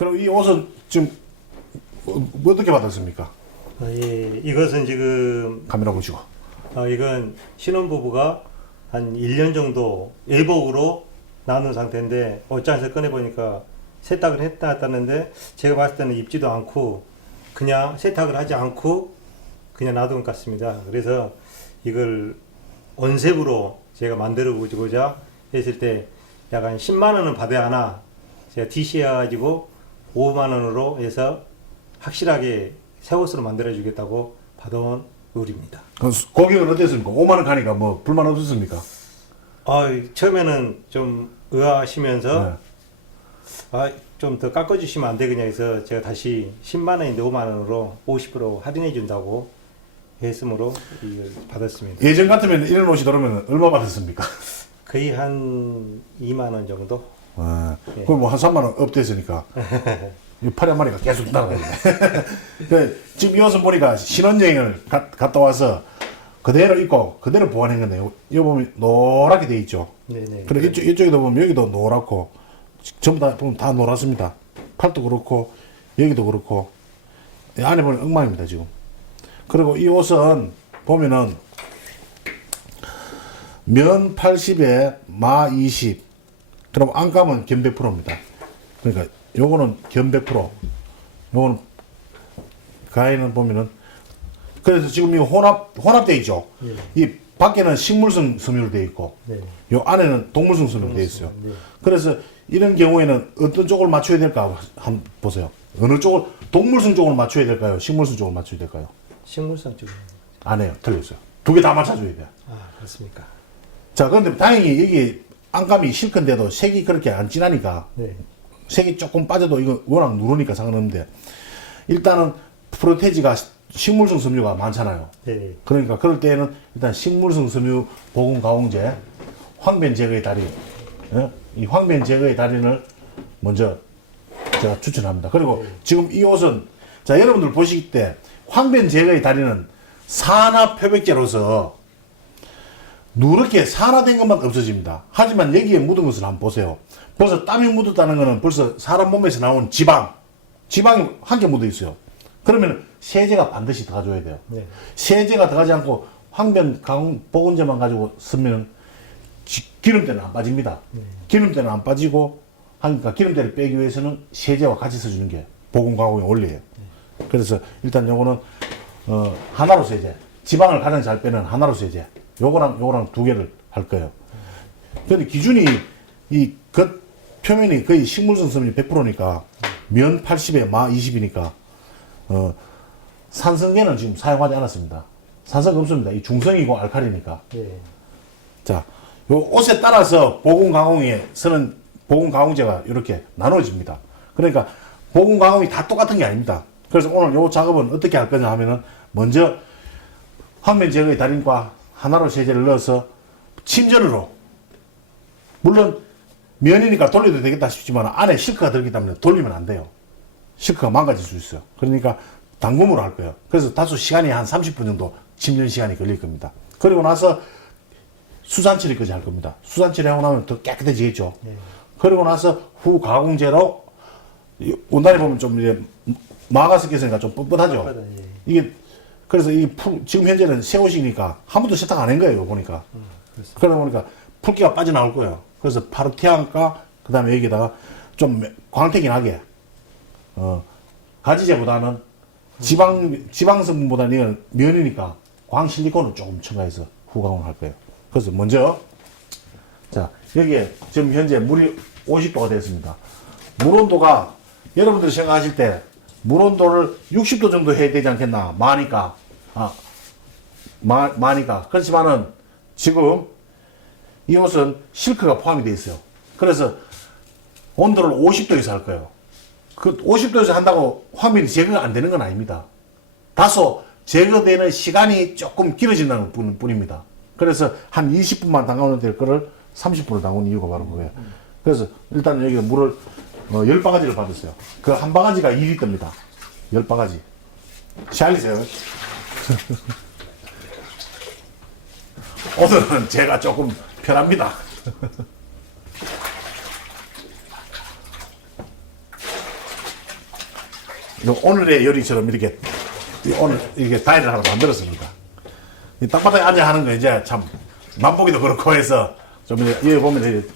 그럼 이 옷은 지금 어, 어떻게 받았습니까? 아, 예, 이것은 지금 카메라 보시고. 어, 이건 신혼부부가 한 1년 정도 외복으로 나눈 상태인데 옷장에서 꺼내보니까 세탁을 했다 했다는데 제가 봤을 때는 입지도 않고 그냥 세탁을 하지 않고 그냥 놔둔 것 같습니다. 그래서 이걸 원색으로 제가 만들어 보고자 했을 때 약간 10만 원은 받아야 하나 제가 DC 해 가지고 5만 원으로 해서 확실하게 새 옷으로 만들어 주겠다고 받아온. 그 수- 고객은 어땠습니까? 5만 원 가니까 뭐 불만 없었습니까? 아, 처음에는 좀 의아하시면서 네. 아, 좀 더 깎아 주시면 안 되겠냐 해서 제가 다시 10만 원인데 5만 원으로 50% 할인해 준다고 했으므로 이걸 받았습니다. 예전 같으면 이런 옷이 들어오면 얼마 받았습니까? 거의 한 2만 원 정도? 아, 예. 그럼 뭐한 3만 원 업됐으니까 이한 마리가 계속 따라가네. 그 지금 이 옷은 보니까 신혼여행을 가- 갔다 와서 그대로 입고 그대로 보관한 건데요. 이거 보면 노랗게 돼 있죠. 네네. 그리고 이쪽, 이쪽에도 보면 여기도 노랗고 전부 다 보면 다 노랗습니다. 팔도 그렇고 여기도 그렇고 이 안에 보면 엉망입니다 지금. 그리고 이 옷은 보면은 면 80에 마 20. 그럼 안감은 견 100%입니다. 그러니까 요거는 견 100%. 요거는 가해는 보면은 그래서 지금 이 혼합 혼합돼 있죠. 예. 이 밖에는 식물성 섬유로 돼 있고 네. 요 안에는 동물성 섬유로 돼 있어요. 네. 그래서 이런 경우에는 어떤 쪽을 맞춰야 될까 한번 보세요. 어느 쪽을 동물성 쪽으로 맞춰야 될까요? 식물성 쪽으로 맞춰야 될까요? 식물성 쪽. 안 해요. 틀렸어요. 두 개 다 맞춰줘야 돼요. 아, 그렇습니까? 자, 그런데 다행히 여기 안감이 실컷인데도 색이 그렇게 안 진하니까 네. 색이 조금 빠져도 이거 워낙 누르니까 상관없는데 일단은 프로테지가 식물성 섬유가 많잖아요. 네. 그러니까 그럴 때에는 일단 식물성 섬유 보건 가공제 황변 제거의 달인 예? 이 황변 제거의 달인을 먼저 제가 추천합니다. 그리고 지금 이 옷은 자 여러분들 보실 때 황변 제거의 달인은 산화 표백제로서 누렇게 산화된 것만 없어집니다. 하지만 여기에 묻은 것을 한번 보세요. 벌써 땀이 묻었다는 것은 벌써 사람 몸에서 나온 지방, 지방이 한 개 묻어 있어요. 그러면 세제가 반드시 들어가줘야 돼요. 네. 세제가 들어가지 않고 황변 강 보건제만 가지고 쓰면 지- 기름때는 안 빠집니다. 기름때는 안 빠지고 하니까 기름때를 빼기 위해서는 세제와 같이 써주는 게 보건 가공의 원리예요. 그래서 일단 요거는 어, 하나로 세제, 지방을 가장 잘 빼는 하나로 세제. 요거랑 요거랑 두 개를 할 거예요. 근데 기준이 이 겉 표면이 거의 식물성 섬유 100%니까 면 80에 마 20이니까 어, 산성계는 지금 사용하지 않았습니다. 산성 없습니다. 이 중성이고 알칼리니까. 네. 자, 요 옷에 따라서 보건 가공에 쓰는 보건 가공제가 이렇게 나눠집니다. 그러니까 보건 가공이 다 똑같은 게 아닙니다. 그래서 오늘 요 작업은 어떻게 할 거냐 하면은 먼저 황면 제거의 달인과 하나로 세제를 넣어서 침전으로 물론 면이니까 돌려도 되겠다 싶지만 안에 실크가 들기 때문에 돌리면 안 돼요. 실크가 망가질 수 있어요. 그러니까 당금으로 할 거예요. 그래서 다소 시간이 한 30분 정도 침전 시간이 걸릴 겁니다. 그리고 나서 수산 처리까지 할 겁니다. 수산 처리 하고 나면 더 깨끗해지겠죠. 그리고 나서 후 가공제로 이 원단에 보면 좀 이제 마가 섞여서니까 좀 뻣뻣하죠. 뻣뻣하다, 예. 이게 그래서 이 풀, 지금 현재는 새 옷이니까 한 번도 세탁 안 한 거예요 보니까. 그러다 보니까 풀기가 빠져나올 거예요. 그래서 파르티안과 그 다음에 여기다가 좀 광택이 나게 어, 가지제보다는 지방 지방 성분보다는 이건 면이니까 광 실리콘을 조금 첨가해서 후광을 할 거예요. 그래서 먼저 자 여기에 지금 현재 물이 50도가 됐습니다. 물 온도가 여러분들이 생각하실 때 물 온도를 60도 정도 해야 되지 않겠나 마니까 아 마, 마니까 그렇지만은 지금 이 옷은 실크가 포함이 되어 있어요. 그래서 온도를 50도에서 할 거예요. 그 50도에서 한다고 화면이 제거가 안 되는 건 아닙니다. 다소 제거되는 시간이 조금 길어진다는 뿐, 뿐입니다. 그래서 한 20분만 담가놓으면 될 거를 30분을 담그는 이유가 바로 그거예요. 그래서 일단 여기 물을 어, 10바가지를 받았어요. 그 한 바가지가 2리터입니다. 10바가지. 샬리세요. 오늘은 제가 조금 편합니다. 요 오늘의 요리처럼 이렇게 이 오늘 이렇게 다이를 하나 만들었습니다. 이 땅바닥에 앉아 하는 거 이제 참 맛보기도 그렇고 해서 좀 여기 보면 이제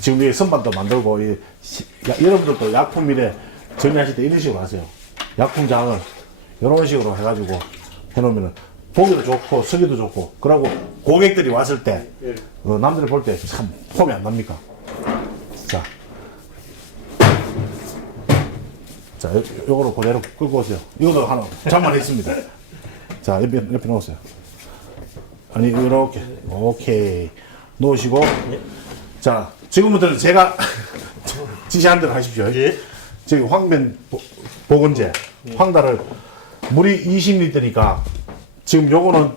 지금 이 선반도 만들고 이 시- 야- 여러분들도 약품 일에 정리하실 때 이런 식으로 하세요. 약품 장을 이런 식으로 해가지고 해놓으면 보기도 좋고 쓰기도 좋고 그러고 고객들이 왔을 때 예. 어, 남들이 볼 때 참 폼이 안 납니까? 자, 자, 요, 요거로 그대로 끌고 오세요. 이것도 하나 장만에 있습니다. 자, 옆에, 옆에 놓으세요. 아니, 이렇게. 오케이. 놓으시고. 자, 지금부터는 제가 지시한 대로 하십시오. 예. 저기 황변 보- 보건제, 황달을 물이 20리터니까 지금 요거는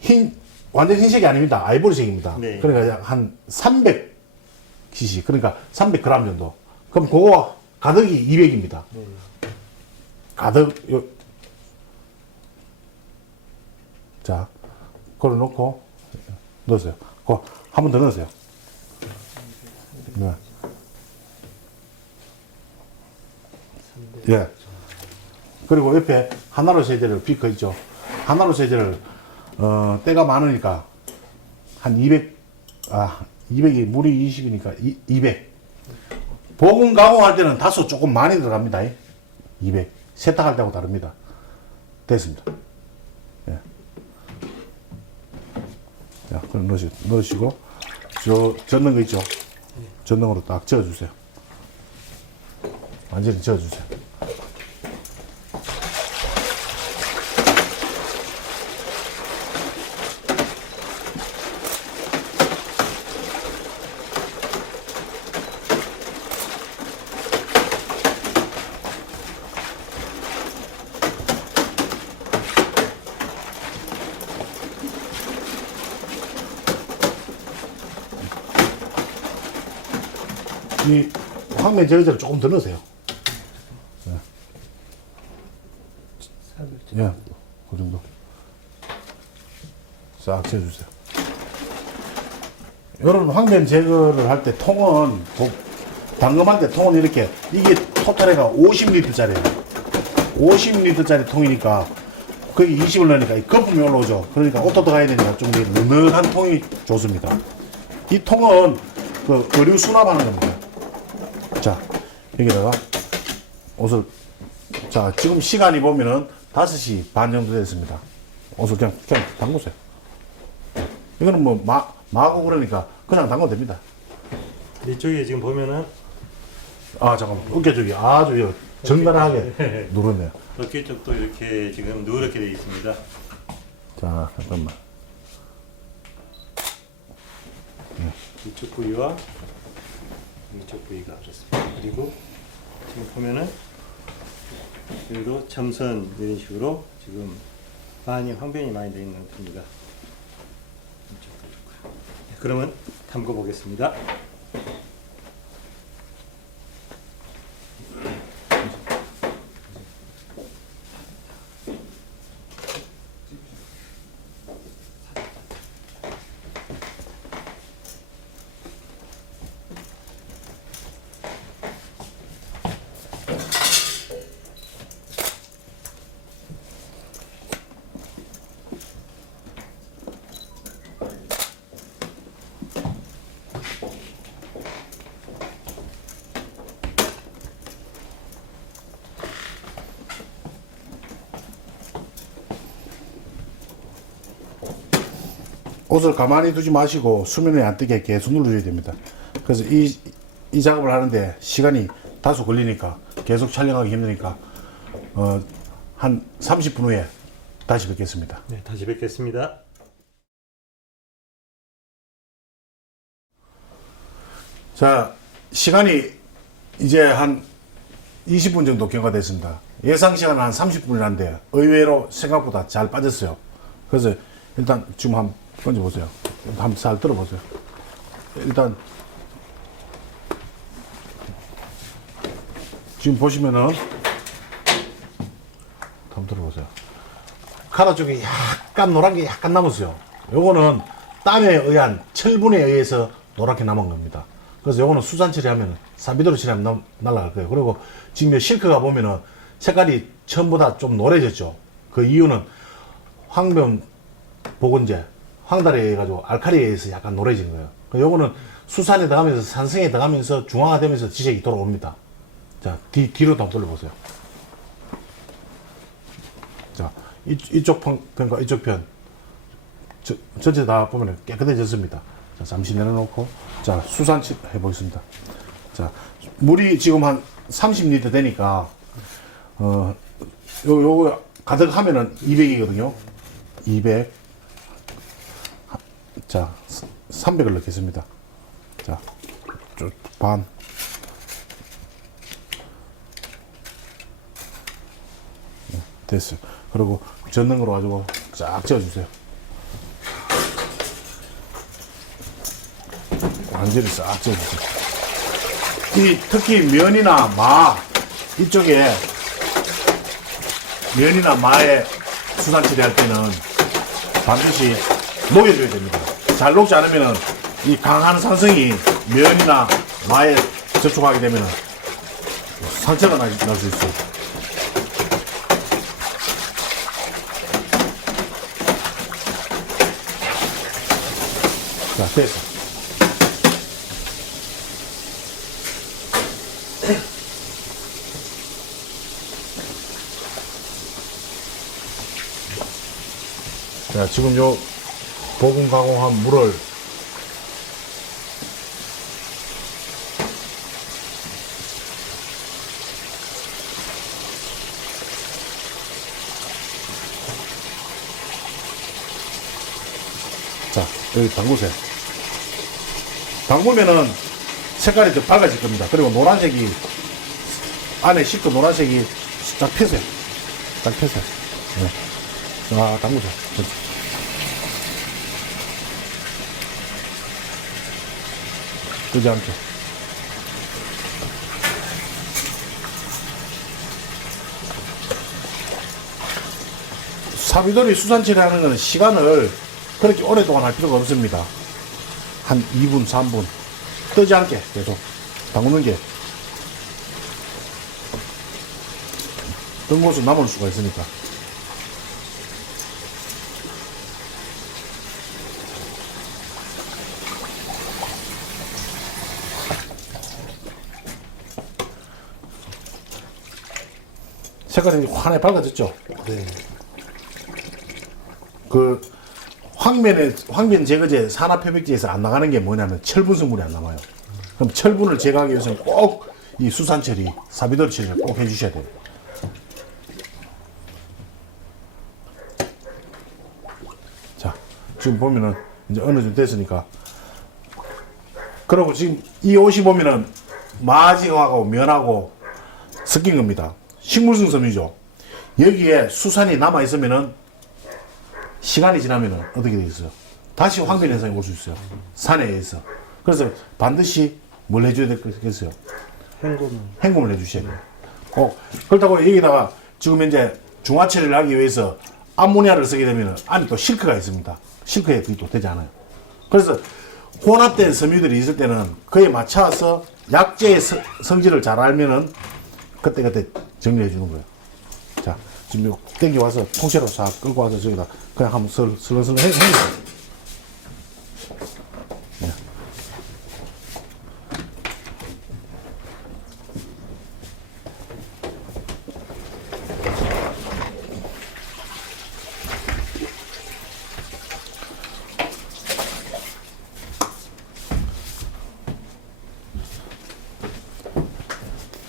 흰, 완전 흰색이 아닙니다. 아이보리색입니다. 네. 그러니까 한 300cc, 그러니까 300g 정도. 그럼 그거 가득이 200입니다. 가득, 요. 자, 그걸 넣고 넣으세요. 그거 한번 더 넣으세요. 네. 예. 그리고 옆에 하나로 세제를 비커 있죠. 하나로 세제를 어, 때가 많으니까 한 200, 아, 200이 물이 20이니까 200. 보건 가공할 때는 다소 조금 많이 들어갑니다. 200. 세탁할 때하고 다릅니다. 됐습니다. 예. 자, 그럼 넣으시, 넣으시고, 저, 젓는 거 있죠? 전등으로 딱 저어주세요. 완전히 저어주세요. 이 황면 제거제를 조금 더 넣으세요. 예. 예, 그 정도. 싹 채워주세요. 이런 황면 제거를 할 때 통은, 복- 당금할 때 통은 이렇게, 이게 토탈해가 50리터짜리예요. 50리터짜리 통이니까, 거기 20을 넣으니까 이 거품이 올라오죠. 그러니까 옷도 들어가야 되니까 좀 넉넉한 통이 좋습니다. 이 통은 그 의류 수납하는 겁니다. 자, 여기다가 옷을, 자, 지금 시간이 보면은 5시 반 정도 됐습니다. 옷을 그냥, 그냥 담그세요. 이거는 뭐, 마, 마고 그러니까 그냥 담가도 됩니다. 이쪽에 지금 보면은 아, 잠깐만. 어깨 쪽이 아주 요 정갈하게 누르네요. 어깨 쪽도 이렇게 지금 누렇게 되어 있습니다. 자, 잠깐만. 이쪽 부위와 이쪽 부위가 그렇습니다. 그리고 지금 보면은 여기도 점선 이런 식으로 지금 많이 황변이 많이 되어 있는 그렇고요. 네, 그러면 담궈 보겠습니다. 옷을 가만히 두지 마시고 수면에 안 뜨게 계속 눌러줘야 됩니다. 그래서 이, 이 작업을 하는데 시간이 다소 걸리니까 계속 촬영하기 힘드니까 어, 한 30분 후에 다시 뵙겠습니다. 네, 다시 뵙겠습니다. 자, 시간이 이제 한 20분 정도 경과됐습니다. 예상 시간은 한 30분이란데 의외로 생각보다 잘 빠졌어요. 그래서 일단 지금 한 번 던져보세요. 한번 잘 들어 보세요. 일단 지금 보시면은 한번 들어 보세요. 카라 쪽에 약간 노란 게 약간 남았어요. 요거는 땀에 의한 철분에 의해서 노랗게 남은 겁니다. 그래서 요거는 수산 처리하면 사비도로 처리하면 남- 날아갈 거예요. 그리고 지금 요 실크가 보면은 색깔이 처음보다 좀 노래졌죠. 그 이유는 황변 보건제, 황달에 해가지고 알칼리에 의해서 약간 노래진 거예요. 그 요거는 수산에 들어가면서 산성에 들어가면서 중화가 되면서 지색이 돌아옵니다. 자, 뒤, 뒤로 한번 돌려보세요. 자, 이, 편, 편과 이쪽 편. 저, 전체 다 보면 깨끗해졌습니다. 자, 잠시 내려놓고, 자, 수산치 해보겠습니다. 자, 물이 지금 한 30리터 되니까, 어, 요, 요거 가득 하면은 200이거든요. 200. 자, 300을 넣겠습니다. 자, 쭉 반. 네, 됐어요. 그리고 거로 가지고 쫙 쪄주세요. 완전히 싹 쪄주세요. 이 특히 면이나 마 이쪽에 면이나 마에 수산 처리할 때는 반드시 녹여줘야 됩니다. 잘 녹지 않으면은 이 강한 산성이 면이나 마에 접촉하게 되면은 상처가 날 수 있어요. 자, 됐어. 자, 지금 요 보금 가공한 물을 자, 여기 담그세요. 담그면은 색깔이 더 밝아질 겁니다. 그리고 노란색이 안에 씻고 노란색이 딱 펴세요. 딱 펴세요. 네. 자, 담그세요. 끄지 않게. 사비돌이 수산치를 하는 것은 시간을 그렇게 오랫동안 할 필요가 없습니다. 한 2분, 3분. 뜨지 않게 계속 담그는 게 뜬 곳은 남을 수가 있으니까. 색깔이 환하게 밝아졌죠? 네. 그 황면에 황면 제거제 산화 표백제에서 안 나가는 게 뭐냐면 철분 성분이 안 나와요. 그럼 철분을 제거하기 위해서는 꼭 이 수산 처리, 사비돌 처리를 꼭 해주셔야 돼요. 자, 지금 보면은 이제 어느 정도 됐으니까. 그리고 지금 이 옷이 보면은 마징하고 면하고 섞인 겁니다. 식물성 섬유죠. 여기에 수산이 남아 있으면은 시간이 지나면은 어떻게 되겠어요? 다시 황변 현상이 올 수 있어요. 산에 의해서. 그래서 반드시 뭘 해줘야 되겠어요? 헹굼. 행금을 해주셔야 돼요. 어, 그렇다고 여기다가 지금 현재 중화 처리를 하기 위해서 암모니아를 쓰게 되면 안에 또 실크가 있습니다. 실크에 그게 또 되지 않아요. 그래서 혼합된 섬유들이 있을 때는 그에 맞춰서 약재의 서- 성질을 잘 알면은 그때 그때 정리해 주는 거예요. 자, 지금 요 땡겨 와서 통째로 싹 끌고 와서 저기다 그냥 한번 슬- 슬렁슬렁 해, 해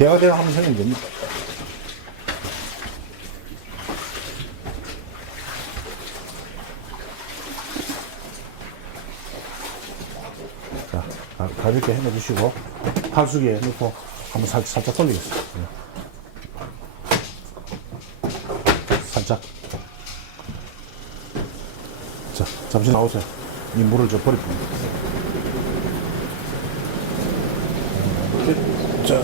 대화 대화 하면 됩니다. 자, 가- 가볍게 해놔 주시고, 팔수기에 넣고 한번 살, 살짝 돌리겠습니다. 네. 살짝. 자, 잠시 나오세요. 이 물을 좀 버릴 겁니다. 이렇게, 자,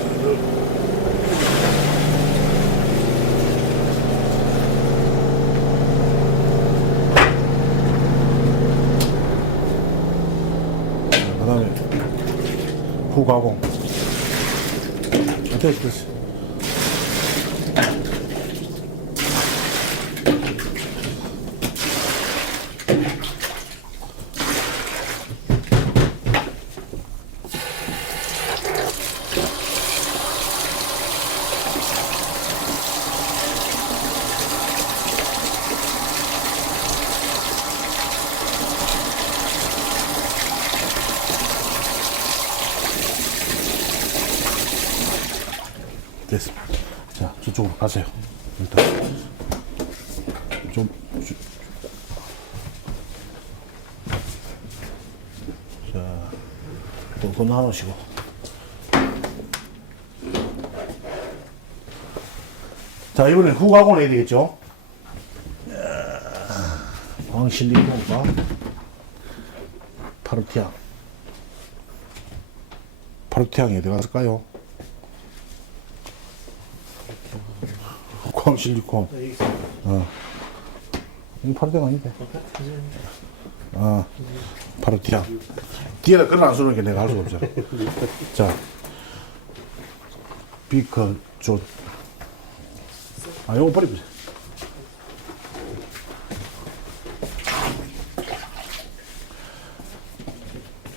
그 다음에 후가공. 어때, 됐어. 저쪽으로 가세요. 일단 좀 주- 자, 또 그거 나누시고. 자, 이번엔 후가공 해야 되겠죠? 광실리공과 파르티앙. 파르티앙이 어디 갔을까요? 실리콘. 여기 있습니다. 어. 이 파르티앙 아닌데? 아, 파르티앙. 뒤에다 글을 안 쓰는 게 내가 할 수가 없잖아. 자, 비커 조. 아, 요거 버리자.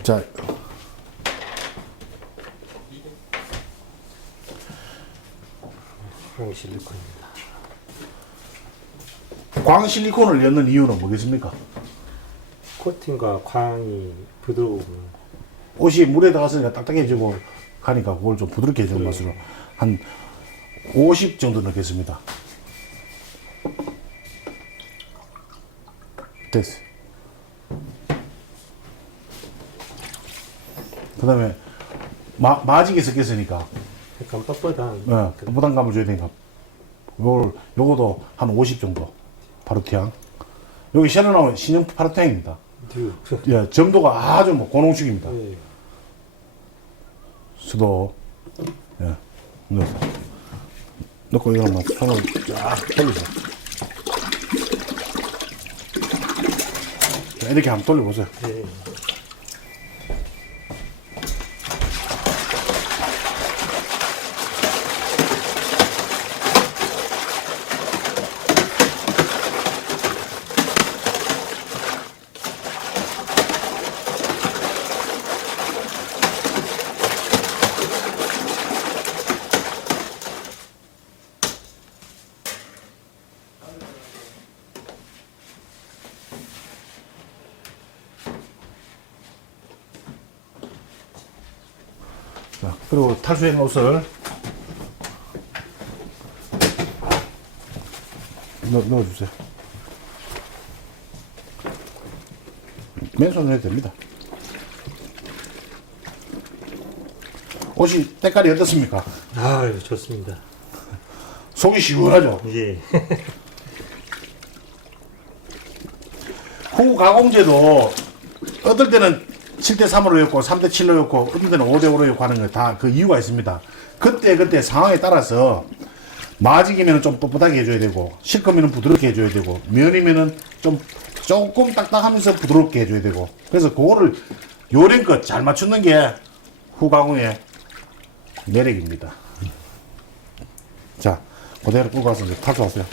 자, 광실리콘입니다. 광실리콘을 넣는 이유는 뭐겠습니까? 코팅과 광이 부드러우고 옷이 물에 들어갔으니까 딱딱해지고 가니까 그걸 좀 부드럽게 해주는 맛으로 한 50 정도 넣겠습니다. 됐어. 그 다음에 마지게 섞였으니까 약간 뻣뻣한 어, 부담감을 줘야 되니까 요걸, 요거도 한 50 정도 파르티앙 여기 샤르 나온 신형 파르티앙입니다. 듀. 예, 점도가 아주 뭐 고농축입니다. 네. 수도 예, 넣어서 넣고 이거는 막 손을 쫙 돌리세요. 자, 이렇게 한번 돌려보세요. 네. 그리고 탈수된 옷을 넣, 넣어주세요. 맨손으로 해도 됩니다. 옷이 때깔이 어떻습니까? 아유 좋습니다. 속이 시원하죠? 예. 후 가공제도 어떨 때는 7대 3으로 였고 3대 7로 였고 어떨 때는 5대 5로 였고 하는 거 다 그 이유가 있습니다. 그때 그때 상황에 따라서 마지기면은 좀 뻣뻣하게 해줘야 되고 실컷이면 부드럽게 해줘야 되고 면이면은 좀 조금 딱딱하면서 부드럽게 해줘야 되고 그래서 그거를 요령껏 잘 맞추는 게 후가공의 매력입니다. 자, 그대로 가서 이제 탈수하세요.